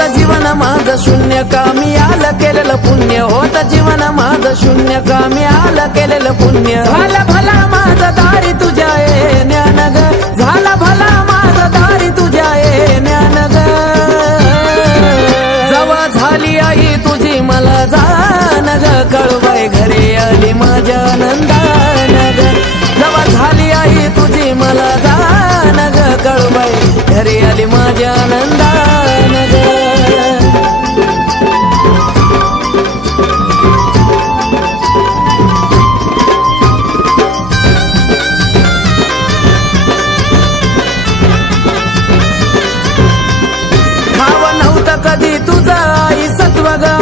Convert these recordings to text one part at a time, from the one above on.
होता जीवन माझं शून्य. कामी आल केलेलं पुण्य. होता जीवन माझं शून्य. कामी आल केलेलं पुण्य. झालं भला माझं दारी तुझ्या ज्ञान ग. झाला भला माझं दारी तुझ्या ज्ञान गवा झाली आई तुझी मला जाण ग. कळवाय घरी आली माझ्या आनंदा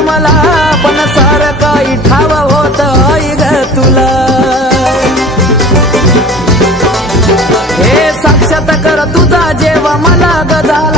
मला पण सार काही ठाव होत ग तुला. हे साक्षात कर तुझा जेव्हा मला ग झाला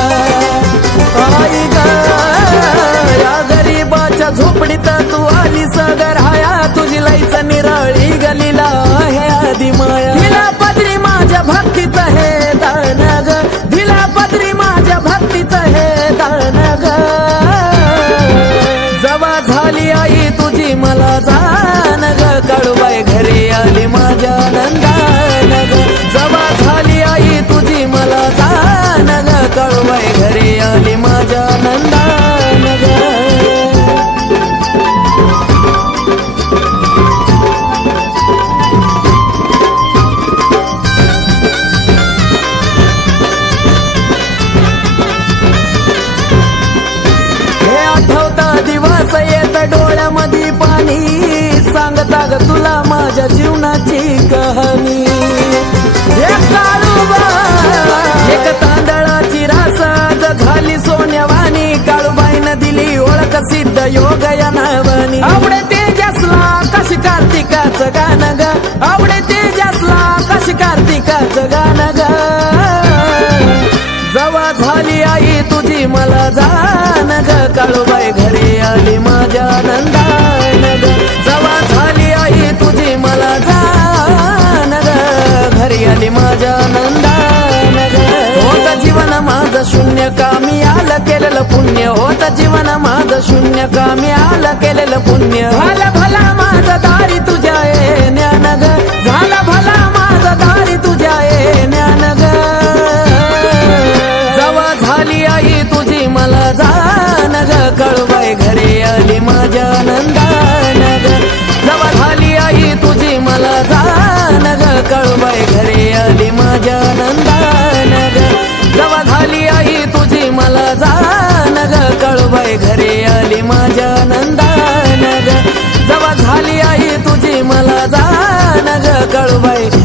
ओळख तांदळाची रास आज झाली सोन्यावानी काळूबाईनं दिली ओळख सिद्ध योग या नावानी. आवडे तेजसला कशी कार्तिकाच गाणं ग. आवडे तेजसला कशी कार्तिकाच गाणं ग. जवा झाली आई तुझी मला जाण ग. काळूबाई घरी आली माझ्या आनंद पुण्य होत जीवन माझ शून्य कामी. ઝઘડવાય